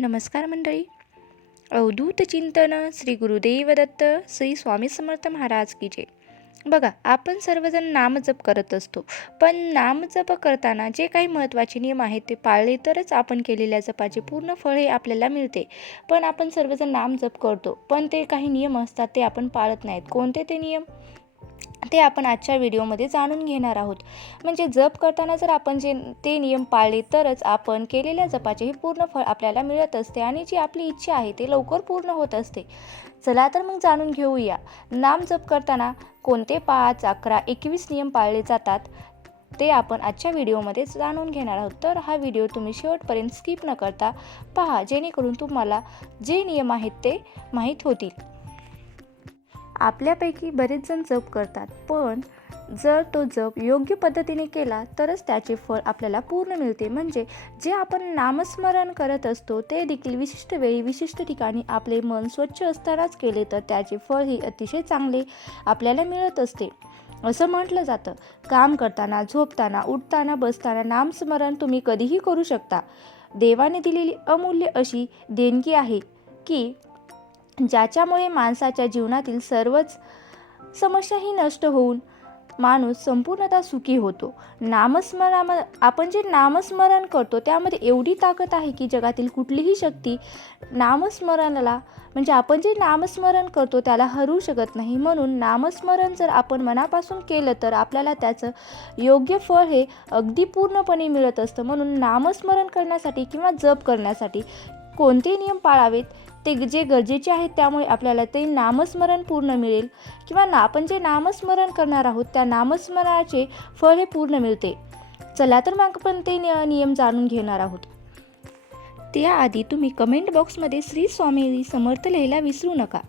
नमस्कार मंडळी. अवधूत चिंतन श्री गुरुदेव दत्त श्री स्वामी समर्थ महाराज की जय. बघा आपण सर्वजण नामजप करत असतो. पण नामजप करताना जे काही महत्त्वाचे नियम आहेत ते पाळले तरच आपण केलेल्या जपाचे पूर्ण फळ हे आपल्याला मिळते. पण आपण सर्वजण नामजप करतो. पण ते काही नियम असतात ते आपण पाळत नाहीत. कोणते ते नियम? ते आपण आजच्या व्हिडिओमध्ये जाणून घेणार आहोत. म्हणजे जप करताना जर आपण जे ते नियम पाळले तरच आपण केलेल्या जपाचे हे पूर्ण फळ आपल्याला मिळत असते आणि जी आपली इच्छा आहे ते लवकर पूर्ण होत असते. चला तर मग जाणून घेऊया. नाम जप करताना कोणते पाच अकरा एकवीस नियम पाळले जातात ते आपण आजच्या व्हिडिओमध्ये जाणून घेणार आहोत. तर हा व्हिडिओ तुम्ही शेवटपर्यंत स्किप न करता पहा जेणेकरून तुम्हाला जे नियम आहेत ते माहीत होतील. आपल्यापैकी बरेच जण जप करतात. पण जर तो जप योग्य पद्धतीने केला तरच त्याचे फळ आपल्याला पूर्ण मिळते. म्हणजे जे आपण नामस्मरण करत असतो ते देखील विशिष्ट वेळी विशिष्ट ठिकाणी आपले मन स्वच्छ असतानाच केले तर त्याचे फळ ही अतिशय चांगले आपल्याला मिळत असते. असं म्हटलं जातं. काम करताना झोपताना उठताना बसताना नामस्मरण तुम्ही कधीही करू शकता. देवाने दिलेली अमूल्य अशी देणगी आहे की ज्याच्यामुळे माणसाच्या जीवनातील सर्वच समस्याही नष्ट होऊन माणूस संपूर्णतः सुखी होतो. नामस्मरणा आपण जे नामस्मरण करतो त्यामध्ये एवढी ताकद आहे की जगातील कुठलीही शक्ती नामस्मरणाला म्हणजे आपण जे नामस्मरण करतो त्याला हरवू शकत नाही. म्हणून नामस्मरण जर आपण मनापासून केलं तर आपल्याला त्याचं योग्य फळ हे अगदी पूर्णपणे मिळत असतं. म्हणून नामस्मरण करण्यासाठी किंवा जप करण्यासाठी कोणते नियम पाळावेत? ते जे गरजेचे आहेत त्यामुळे आपल्याला ते नामस्मरण पूर्ण मिळेल. किंवा ना आपण जे नामस्मरण करणार आहोत त्या नामस्मरणाचे फळ हे पूर्ण मिळते. चला तर मग आपण ते नियम जाणून घेणार आहोत. त्याआधी तुम्ही कमेंट बॉक्समध्ये श्री स्वामी समर्थ लिहायला विसरू नका.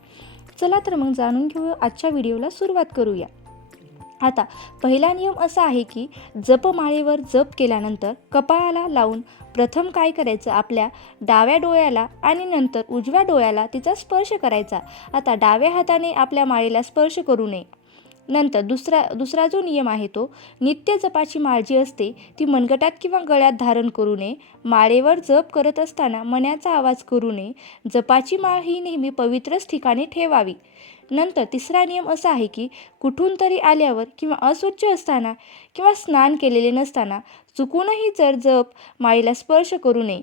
चला तर मग जाणून घेऊ आजच्या व्हिडिओला सुरुवात करूया. आता पहिला नियम असा आहे की जपमाळेवर जप केल्यानंतर कपाळाला लावून प्रथम काय करायचं? आपल्या डाव्या डोळ्याला आणि नंतर उजव्या डोळ्याला तिचा स्पर्श करायचा. आता डाव्या हाताने आपल्या माळेला स्पर्श करू नये. नंतर दुसरा दुसरा जो नियम आहे तो नित्य जपाची माळ जी असते ती मनगटात किंवा गळ्यात धारण करू नये. माळेवर जप करत असताना मण्याचा आवाज करू नये. जपाची माळ ही नेहमी पवित्रच ठिकाणी ठेवावी. नंतर तिसरा नियम असा आहे की कुठून तरी आल्यावर किंवा अस्वच्छ असताना किंवा स्नान केलेले नसताना चुकूनही जर जप माळीला स्पर्श करू नये.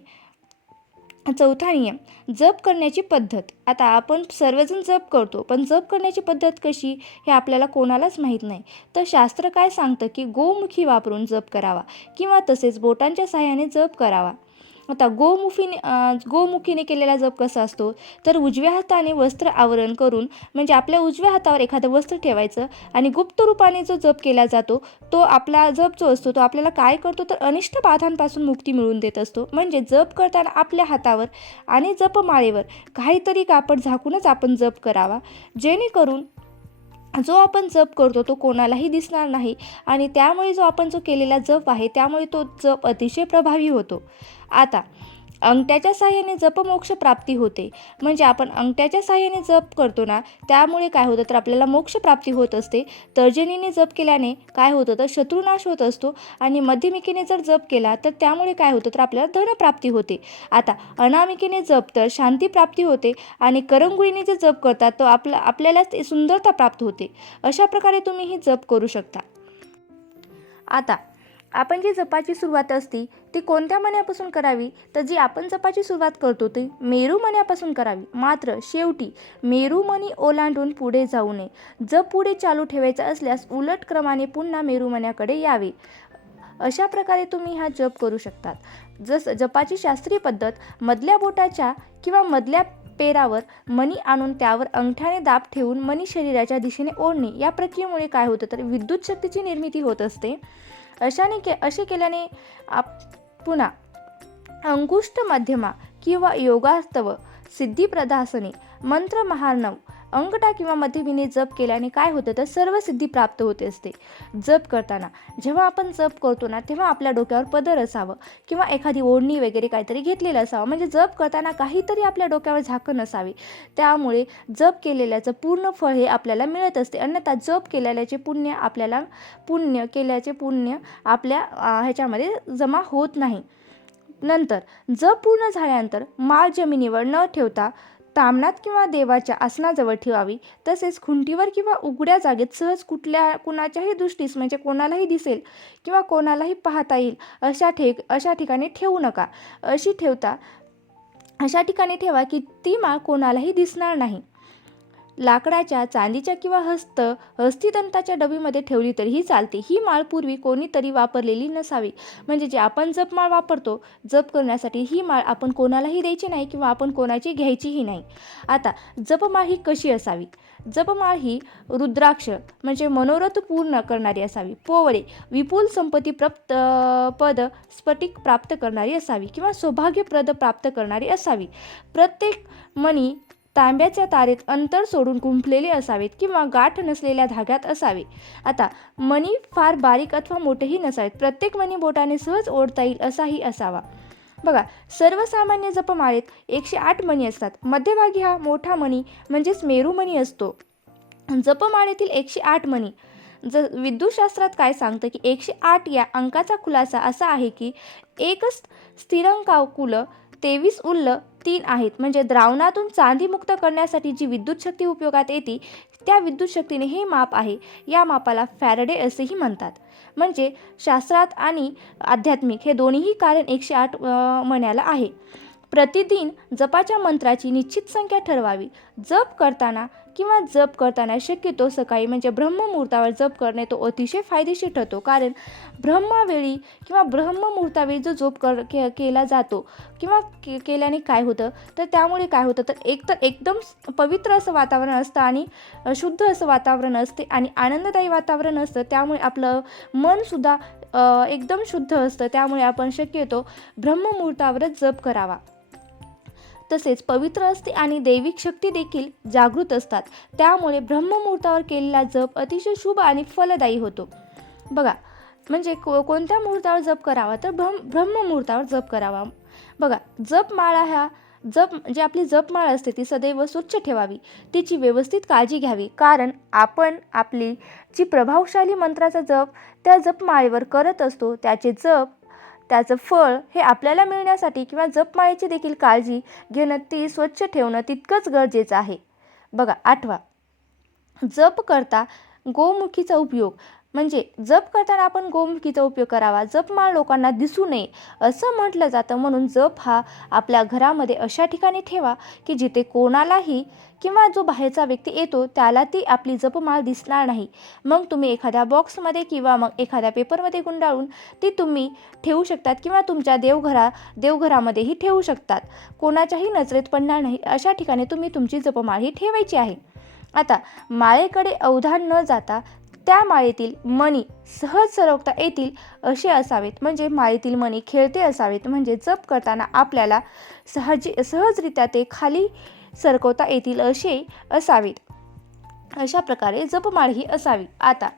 चौथा नियम जप करण्याची पद्धत. आता आपण सर्वजण जप करतो पण जप करण्याची पद्धत कशी हे आपल्याला कोणालाच माहीत नाही. तर शास्त्र काय सांगतं की गोमुखी वापरून जप करावा किंवा तसेच बोटांच्या सहाय्याने जप करावा. आता गोमुखीने गोमुखीने केलेला जप कसा असतो? तर उजव्या हाताने वस्त्र आवरण करून म्हणजे आपल्या उजव्या हातावर एखादं वस्त्र ठेवायचं आणि गुप्त रूपाने जो जप केला जातो तो आपला जप जो असतो तो आपल्याला काय करतो? तर अनिष्ट बाधांपासून मुक्ती मिळवून देत असतो. म्हणजे जप करताना आपल्या हातावर आणि जपमाळेवर काहीतरी कापड झाकूनच आपण जप करावा. जेणेकरून जो आपण जप करतो तो कोणालाही दिसणार नाही आणि त्यामुळे जो आपण जो केलेला जप आहे त्यामुळे तो जप अतिशय प्रभावी होतो. आता अंगठ्याच्या साह्याने जपमोक्ष प्राप्ती होते. म्हणजे आपण अंगठ्याच्या साह्याने जप करतो ना त्यामुळे काय होतं? तर आपल्याला मोक्ष प्राप्ती होत असते. तर्जनीने जप केल्याने काय होतं? तर शत्रुनाश होत असतो. आणि मध्यमिकेने जर जप केला तर त्यामुळे काय होतं? तर आपल्याला धनप्राप्ती होते. आता अनामिकेने जप तर शांती प्राप्ती होते. आणि करंगुळीने जे जप करतात तो आपला आपल्याला सुंदरता प्राप्त होते. अशा प्रकारे तुम्ही ही जप करू शकता. आता आपण जी जपाची सुरुवात असते ती कोणत्या मण्यापासून करावी? तर जी आपण जपाची सुरुवात करतो ती मेरू मण्यापासून करावी. मात्र शेवटी मेरू मणी ओलांडून पुढे जाऊ नये. जप पुढे चालू ठेवायचा असल्यास उलट क्रमाने पुन्हा मेरू मण्याकडे यावे. अशा प्रकारे तुम्ही हा जप करू शकतात. जस जपाची शास्त्रीय पद्धत मधल्या बोटाच्या किंवा मधल्या पेरावर मणी आणून त्यावर अंगठ्याने दाब ठेवून मणी शरीराच्या दिशेने ओढणे. या प्रक्रियेमुळे काय होतं? तर विद्युत शक्तीची निर्मिती होत असते. अशाने के असे केल्याने आप पुन्हा अंगुष्ठ मध्यमा किंवा योगास्तव सिद्धिप्रदासने मंत्र महार्णव अंगठा किंवा मध्यमिने जप केल्याने काय होतं तर सर्व सिद्धी प्राप्त होते असते. जप करताना जेव्हा आपण जप करतो ना तेव्हा आपल्या डोक्यावर पदर असावं किंवा एखादी ओढणी वगैरे काहीतरी घेतलेलं असावं. म्हणजे जप करताना काहीतरी आपल्या डोक्यावर झाकण असावे. त्यामुळे जप केलेल्याचं पूर्ण फळ हे आपल्याला मिळत असते. अन्यथा जप केलेल्याचे पुण्य आपल्याला पुण्य केल्याचे पुण्य आपल्या ह्याच्यामध्ये जमा होत नाही. नंतर जप पूर्ण झाल्यानंतर माळ जमिनीवर न ठेवता तामणात किंवा देवाच्या आसनाजवळ ठेवावी. तसेच खुंटीवर किंवा उघड्या जागेत सहज कुठल्या कुणाच्याही दृष्टीस म्हणजे कोणालाही दिसेल किंवा कोणालाही पाहता येईल अशा ठे अशा ठिकाणी ठेवू नका. अशी ठेवता अशा ठिकाणी ठेवा की ती माळ कोणालाही दिसणार नाही. लाकडाच्या चांदीच्या किंवा हस्त हस्तिदंताच्या डबीमध्ये ठेवली तरीही चालते. ही माळ पूर्वी कोणीतरी वापरलेली नसावी. म्हणजे जे आपण जपमाळ वापरतो जप करण्यासाठी ही माळ आपण कोणालाही द्यायची नाही किंवा आपण कोणाची घ्यायचीही नाही. आता जपमाळ ही कशी असावी? जपमाळ ही रुद्राक्ष म्हणजे मनोरथ पूर्ण करणारी असावी. पोवळे विपुल संपत्ती प्राप्त पद स्फटिक प्राप्त करणारी असावी किंवा सौभाग्यप्रद प्राप्त करणारी असावी. प्रत्येक मणी तांब्याच्या तारेत अंतर सोडून गुंफलेले असावेत किंवा गाठ नसलेल्या धाग्यात असावे. आता मणी फार बारीक अथवा मोठेही नसावेत. प्रत्येक मणी बोटाने सहज ओढता येईल असाही असावा. बघा सर्वसामान्य जपमाळेत एकशे आठ मणी असतात. मध्यभागी हा मोठा मणी म्हणजेच मेरुमणी असतो. जपमाळेतील एकशे आठ मणी. ज विद्युशास्त्रात काय सांगतं की एकशे आठ या अंकाचा खुलासा असा आहे की एकच स्थिरांकाकुलं तेवीस उल्ल तीन आहेत. म्हणजे द्रावणातून चांदी मुक्त करण्यासाठी जी विद्युत शक्ती उपयोगात येते त्या विद्युत शक्तीने हे माप आहे. या मापाला फॅरडे असेही म्हणतात. म्हणजे शास्त्रात आणि आध्यात्मिक हे दोन्हीही कारण एकशे आठ म्हणायला आहे. प्रतिदिन जपाच्या मंत्राची निश्चित संख्या ठरवावी. जप करताना किंवा जप करताना शक्यतो सकाळी म्हणजे ब्रह्ममुहूर्तावर जप करणे तो अतिशय फायदेशीर ठरतो. कारण ब्रह्मावेळी किंवा ब्रह्ममुहूर्तावेळी जो जप कर के केला जातो किंवा के केल्याने काय होतं? तर त्यामुळे काय होतं? तर एक तर एकदम पवित्र असं वातावरण असतं आणि शुद्ध असं वातावरण असते आणि आनंददायी वातावरण असतं. त्यामुळे आपलं मनसुद्धा एकदम शुद्ध असतं. त्यामुळे आपण शक्यतो ब्रह्ममुहूर्तावरच जप करावा. तसेच पवित्र असते आणि दैविक शक्ती देखील जागृत असतात. त्यामुळे ब्रह्ममुहूर्तावर केलेला जप अतिशय शुभ आणि फलदायी होतो. बघा म्हणजे को कोणत्या मुहूर्तावर जप करावा? तर ब्रह्म ब्रह्ममुहूर्तावर जप करावा. बघा जप माळा ह्या जप जी आपली जपमाळ असते ती सदैव स्वच्छ ठेवावी. तिची व्यवस्थित काळजी घ्यावी. कारण आपण आपली जी प्रभावशाली मंत्राचा जप त्या जपमाळेवर करत असतो त्याचे जप त्याचं फळ हे आपल्याला मिळण्यासाठी किंवा जपमाळेची देखील काळजी घेणं ती स्वच्छ ठेवणं तितकंच गरजेचं आहे. बघा आठवा. जप करता गोमुखीचा उपयोग. म्हणजे जप करताना आपण गोमुखीचा उपयोग करावा. जपमाळ लोकांना दिसू नये असं म्हटलं जातं. म्हणून जप हा आपल्या घरामध्ये अशा ठिकाणी ठेवा की जिथे कोणालाही किंवा जो बाहेरचा व्यक्ती येतो त्याला ती आपली जपमाळ दिसणार नाही. मग तुम्ही एखाद्या बॉक्समध्ये किंवा मग एखाद्या पेपरमध्ये गुंडाळून ती तुम्ही ठेवू शकतात किंवा तुमच्या देवघरा देवघरामध्येही ठेवू शकतात. कोणाच्याही नजरेत पडणार नाही अशा ठिकाणी तुम्ही तुमची जपमाळ ही ठेवायची आहे. आता माळेकडे अवधान न जाता त्या माळेतील मणी सहज सरकता येतील असे असावेत. म्हणजे माळेतील मणी खेळते असावेत. म्हणजे जप करताना आपल्याला सहजी सहजरित्या ते खाली सरकवता येतील असे असावेत. अशा प्रकारे जपमाळ ही असावी. आता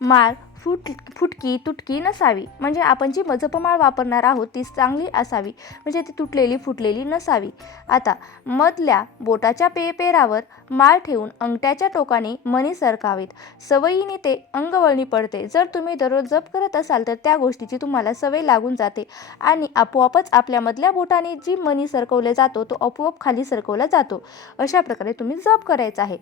माळ फुट फुटकी तुटकी नसावी. म्हणजे आपण जी मजपमाळ वापरणार आहोत ती चांगली असावी. म्हणजे ती तुटलेली फुटलेली नसावी. आता मधल्या बोटाच्या पे पेरावर माळ ठेवून अंगठ्याच्या टोकाने मणी सरकावेत. सवयीने ते अंगवळणी पडते. जर तुम्ही दररोज जप करत असाल तर त्या गोष्टीची तुम्हाला सवय लागून जाते. आणि आपोआपच आपल्या मधल्या बोटाने जी मणी सरकवले जातो तो आपोआप खाली सरकवला जातो. अशा प्रकारे तुम्ही जप करायचा आहे.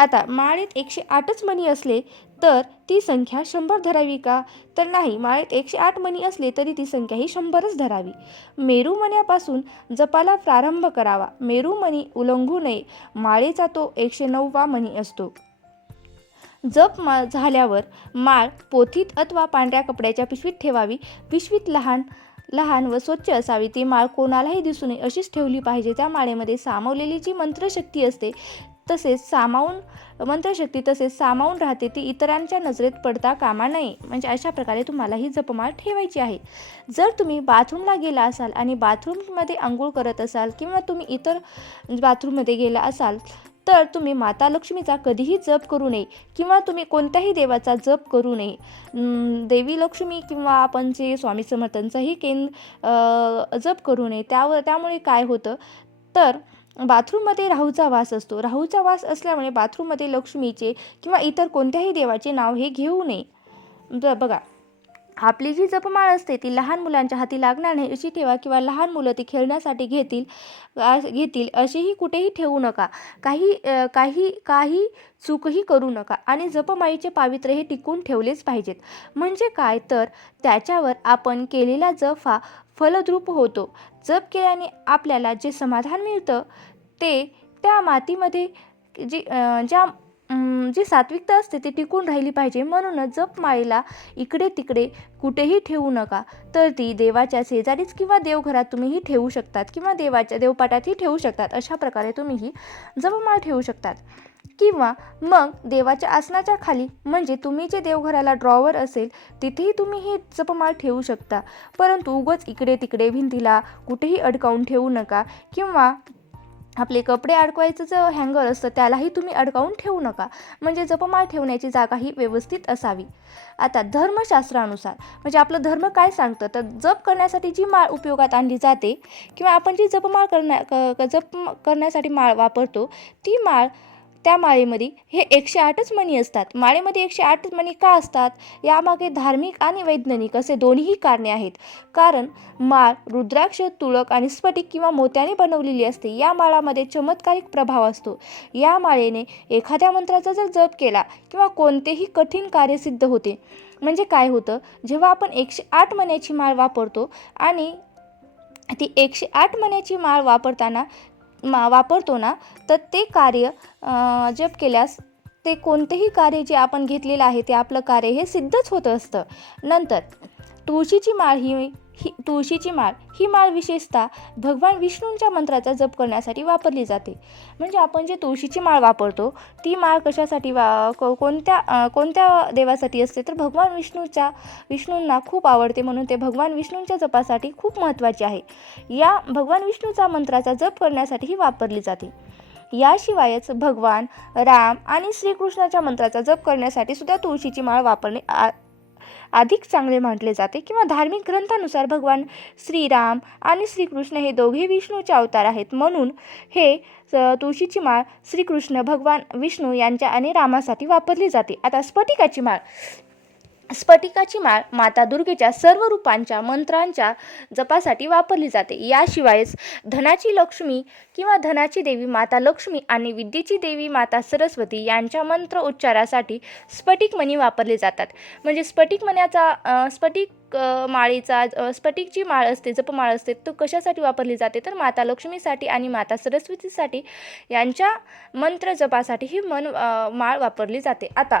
आता माळेत एकशे आठच मणी असले तर ती संख्या शंभर धरावी का? तर नाही माळेत एकशे आठ मणी असले तरी ती संख्या ही शंभरच धरावी. मेरू मण्यापासून जपाला प्रारंभ करावा. मेरू मणी उल्लंघू नये. माळेचा तो एकशे नऊवा मणी असतो. जप मा झाल्यावर माळ पोथीत अथवा पांढऱ्या कपड्याच्या पिशवीत ठेवावी. पिशवीत लहान लहान व स्वच्छ असावी. ती माळ कोणालाही दिसू नये अशीच ठेवली पाहिजे. त्या माळेमध्ये सामावलेली जी मंत्रशक्ती असते तसेच सामावून मंत्रशक्ती तसेच सामावून राहते ती इतरांच्या नजरेत पडता कामा नये. म्हणजे अशा प्रकारे तुम्हाला ही जपमाळ ठेवायची आहे. जर तुम्ही बाथरूमला गेला असाल आणि बाथरूममध्ये आंघोळ करत असाल किंवा तुम्ही इतर बाथरूममध्ये गेला असाल तर तुम्ही माता लक्ष्मीचा कधीही जप करू नये किंवा तुम्ही कोणत्याही देवाचा जप करू नये. देवी लक्ष्मी किंवा आपण जे स्वामी समर्थांचाही केंद्र जप करू नये. त्यावर त्यामुळे काय होतं? तर बाथरूममध्ये राहूचा वास असतो. राहूचा वास असल्यामुळे बाथरूममध्ये लक्ष्मीचे किंवा इतर कोणत्याही देवाचे नाव हे घेऊ नये. बघा. आपली जी जपमाळ असते ती लहान मुलांच्या हाती लागणार नाही अशी ठेवा किंवा लहान मुलं ती खेळण्यासाठी घेतील घेतील अशीही कुठेही ठेवू नका. काही काही काही चूकही करू नका आणि जपमाळीचे पावित्र्य हे टिकून ठेवलेच पाहिजेत. म्हणजे काय? तर त्याच्यावर आपण केलेला जप हा फलद्रूप होतो. जप केल्याने आपल्याला जे समाधान मिळतं ते त्या मातीमध्ये जी ज्या जी सात्विकता असते ती टिकून राहिली पाहिजे. म्हणूनच जपमाळेला इकडे तिकडे कुठेही ठेवू नका. तर ती देवाच्या शेजारीच किंवा देवघरात तुम्हीही ठेवू शकतात किंवा देवाच्या देवपाटातही ठेवू शकतात. अशा प्रकारे तुम्हीही जपमाळ ठेवू शकतात. किंवा मग देवाच्या आसनाच्या खाली म्हणजे तुम्ही जे देवघराला ड्रॉवर असेल तिथेही तुम्ही ही जपमाळ ठेवू शकता. परंतु उगच इकडे तिकडे भिंतीला कुठेही अडकावून ठेवू नका. किंवा आपले कपडे अडकवायचं जे हँगर असतं त्यालाही तुम्ही अडकावून ठेवू नका. म्हणजे जपमाळ ठेवण्याची जागा ही व्यवस्थित असावी. आता धर्मशास्त्रानुसार म्हणजे आपलं धर्म काय सांगतं? तर जप करण्यासाठी जी माळ उपयोगात आणली जाते किंवा आपण जी जपमाळ करण्या क- क- जप करण्यासाठी माळ वापरतो ती माळ त्या माळेमध्ये हे एकशे आठच मणी असतात. माळेमध्ये एकशे आठ मणी का असतात? यामागे धार्मिक आणि वैज्ञानिक असे दोन्हीही कारणे आहेत. कारण माळ रुद्राक्ष तुळक आणि स्फटिक किंवा मोत्याने बनवलेली असते. या माळामध्ये चमत्कारिक प्रभाव असतो. या माळेने एखाद्या मंत्राचा जर जप केला किंवा कोणतेही कठीण कार्य सिद्ध होते. म्हणजे काय होतं? जेव्हा आपण एकशे आठ मण्याची माळ वापरतो आणि ती एकशे आठ मण्याची माळ वापरताना मा वापरतो ना तर ते कार्य जप केल्यास ते कोणतेही कार्य जे आपण घेतलेलं आहे ते आपलं कार्य हे सिद्धच होत असतं. नंतर तुळशीची माळ ही ही तुळशीची माळ. ही माळ विशेषतः भगवान विष्णूंच्या मंत्राचा जप करण्यासाठी वापरली जाते. म्हणजे आपण जे तुळशीची माळ वापरतो ती माळ कशासाठी वा को कोणत्या कोणत्या देवासाठी असते तर भगवान विष्णूच्या विष्णूंना खूप आवडते. म्हणून ते भगवान विष्णूंच्या जपासाठी खूप महत्त्वाचे आहे. या भगवान विष्णूचा मंत्राचा जप करण्यासाठी ही वापरली जाते. याशिवायच भगवान राम आणि श्रीकृष्णाच्या मंत्राचा जप करण्यासाठी सुद्धा तुळशीची माळ वापरणे आ अधिक चांगले म्हटले जाते किंवा धार्मिक ग्रंथानुसार भगवान श्रीराम आणि श्रीकृष्ण हे दोघे विष्णूचे अवतार आहेत. म्हणून हे तुळशीची माळ श्रीकृष्ण भगवान विष्णू यांच्या आणि रामासाठी वापरली जाते. आता स्फटिकाची माळ. स्फटिकाची माळ माता दुर्गेच्या सर्व रूपांच्या मंत्रांच्या जपासाठी वापरली जाते. याशिवायच धनाची लक्ष्मी किंवा धनाची देवी माता लक्ष्मी आणि विद्येची देवी माता सरस्वती यांच्या मंत्र उच्चारासाठी स्फटिक मणी वापरले जातात. म्हणजे स्फटिक मण्याचा स्फटिक माळीचा स्फटिकची स्फटिक जी माळ असते जपमाळ असते तो कशासाठी वापरली जाते? तर माता लक्ष्मीसाठी आणि माता सरस्वतीसाठी यांच्या मंत्र जपासाठी ही मन माळ वापरली जाते. आता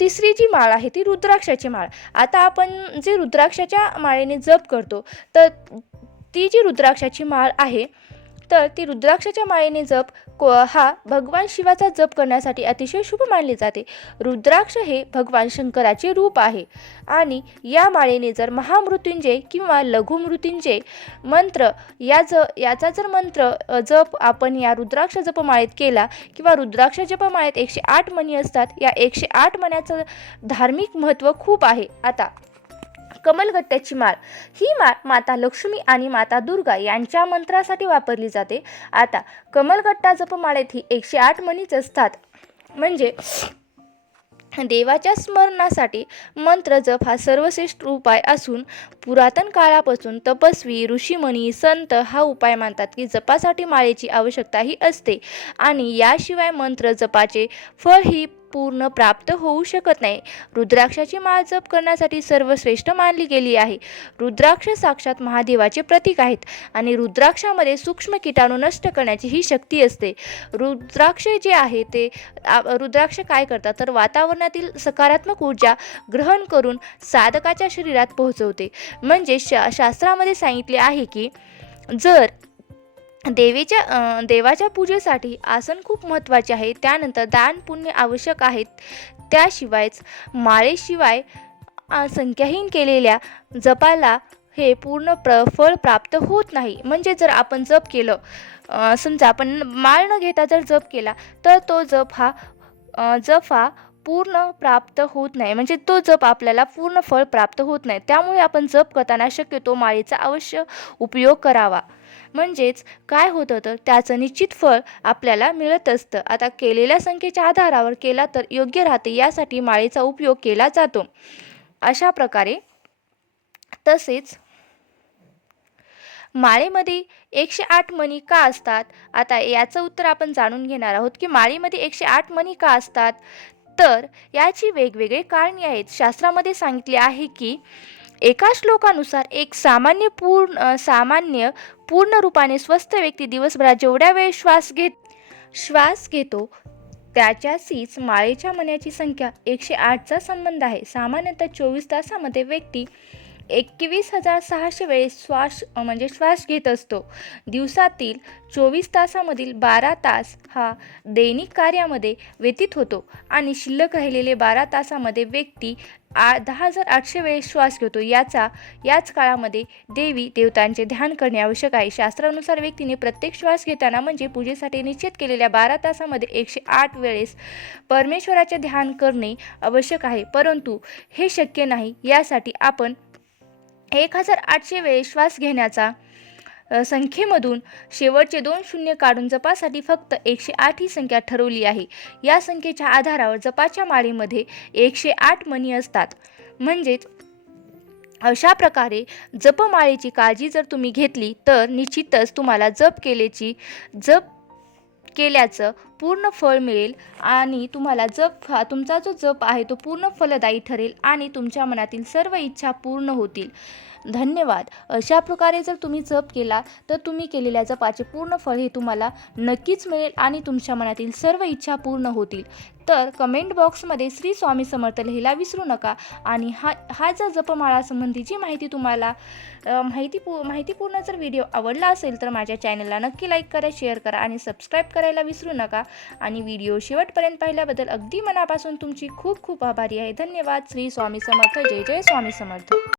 तिसरी जी माळ आहे ती रुद्राक्षाची माळ. आता आपण जे रुद्राक्षाच्या माळेने जप करतो तर ती जी रुद्राक्षाची माळ आहे तर ती रुद्राक्षाच्या माळेने जप को हा भगवान शिवाचा जप करण्यासाठी अतिशय शुभ मानले जाते. रुद्राक्ष हे भगवान शंकराचे रूप आहे. आणि या माळेने जर महामृत्युंजय किंवा लघुमृत्युंजय मंत्र या ज याचा जर मंत्र जप आपण या रुद्राक्ष जपमाळेत केला किंवा रुद्राक्ष जपमाळेत एकशे आठ मणी असतात या एकशे आठ मण्याचं धार्मिक महत्त्व खूप आहे. आता कमलगट्ट्याची माळ. ही माळ माता लक्ष्मी आणि माता दुर्गा यांच्या मंत्रासाठी वापरली जाते. आता कमलगट्टा जपमाळेत ही एकशे आठ मणीच असतात. म्हणजे देवाच्या स्मरणासाठी मंत्र जप हा सर्वश्रेष्ठ उपाय असून पुरातन काळापासून तपस्वी ऋषीमणी संत हा उपाय मानतात की जपासाठी माळेची आवश्यकता ही असते. आणि याशिवाय मंत्र जपाचे फळ ही पूर्ण प्राप्त होऊ शकत नाही. रुद्राक्षाची माळ जप करण्यासाठी सर्वश्रेष्ठ मानली गेली आहे. रुद्राक्ष साक्षात महादेवाचे प्रतीक आहेत आणि रुद्राक्षामध्ये सूक्ष्म किटाणू नष्ट करण्याची ही शक्ती असते. रुद्राक्ष जे आहे ते रुद्राक्ष काय करतात? तर वातावरणातील सकारात्मक ऊर्जा ग्रहण करून साधकाच्या शरीरात पोहोचवते. म्हणजे शा शास्त्रामध्ये सांगितले आहे की जर देवीच्या देवाच्या पूजेसाठी आसन खूप महत्त्वाचे आहे. त्यानंतर दान पुण्य आवश्यक आहेत. त्याशिवायच माळेशिवाय संख्याहीन केलेल्या जपाला हे पूर्ण प्र फळ प्राप्त होत नाही. म्हणजे जर आपण जप केलं समजा आपण माळ न घेता जर जप केला तर तो जप हा जप हा पूर्ण प्राप्त होत नाही. म्हणजे तो जप आपल्याला पूर्ण फळ प्राप्त होत नाही. त्यामुळे आपण जप करताना शक्यतो माळेचा अवश्य उपयोग करावा. म्हणजेच काय होतं तर त्याचं निश्चित फळ आपल्याला मिळत असतं. आता केलेल्या संख्येच्या आधारावर केला तर योग्य राहते यासाठी माळेचा उपयोग केला जातो. अशा प्रकारे तसेच माळेमध्ये एकशे आठ मणी का असतात? आता याचं उत्तर आपण जाणून घेणार आहोत की माळेमध्ये एकशे आठ मणी का असतात? तर याची वेगवेगळे कारणे आहेत. शास्त्रामध्ये सांगितले आहे की एका श्लोकानुसार एक सामान्य पूर्ण सामान्य पूर्ण रूपाने स्वस्थ व्यक्ती दिवसभरात जेवढ्या वेळ श्वास घेत श्वास घेतो त्याच्याशीच माळेच्या मण्याची संख्या एकशे आठचा संबंध आहे. सामान्यतः चोवीस तासामध्ये व्यक्ती एकवीस हजार सहाशे वेळेस श्वास म्हणजे श्वास घेत असतो. दिवसातील चोवीस तासामधील बारा तास हा दैनिक कार्यामध्ये व्यतीत होतो आणि शिल्लक राहिलेले बारा तासामध्ये व्यक्ती आ दहा हजार आठशे वेळेस श्वास घेतो. याचा याच काळामध्ये देवी देवतांचे ध्यान करणे आवश्यक आहे. शास्त्रानुसार व्यक्तीने प्रत्येक श्वास घेताना म्हणजे पूजेसाठी निश्चित केलेल्या बारा तासामध्ये एकशे आठ वेळेस परमेश्वराचे ध्यान करणे आवश्यक आहे. परंतु हे शक्य नाही. यासाठी आपण एक हजार आठशे वेळेस श्वास घेण्याचा संख्येमधून शेवटचे दोन शून्य काढून जपासाठी फक्त एकशे आठ ही संख्या ठरवली आहे. या संख्येच्या आधारावर जपाच्या माळेमध्ये एकशे आठ मणी असतात. म्हणजेच अशा प्रकारे जपमाळेची काळजी जर तुम्ही घेतली तर निश्चितच तुम्हाला जप केल्याची जप केल्याचं पूर्ण फळ मिळेल आणि तुम्हाला जप हा तुमचा जो जप आहे तो पूर्ण फलदायी ठरेल आणि तुमच्या मनातील सर्व इच्छा पूर्ण होतील. धन्यवाद. अशा प्रकारे जर तुम्ही जप केला तर तुम्ही केलेल्या जपाचे पूर्ण फळ हे तुम्हाला नक्कीच मिळेल आणि तुमच्या मनातील सर्व इच्छा पूर्ण होतील. तर कमेंट बॉक्समध्ये श्री स्वामी समर्थ लिहिला विसरू नका आणि हा हा जर जपमाळासंबंधीची माहिती तुम्हाला माहिती पू माहितीपूर्ण जर व्हिडिओ आवडला असेल तर माझ्या चॅनलला नक्की लाईक करा शेअर करा आणि सबस्क्राईब करायला विसरू नका. आणि व्हिडिओ शेवटपर्यंत पाहिल्याबद्दल अगदी मनापासून तुमची खूप खूप आभारी आहे. धन्यवाद. श्री स्वामी समर्थ. जय जय स्वामी समर्थ.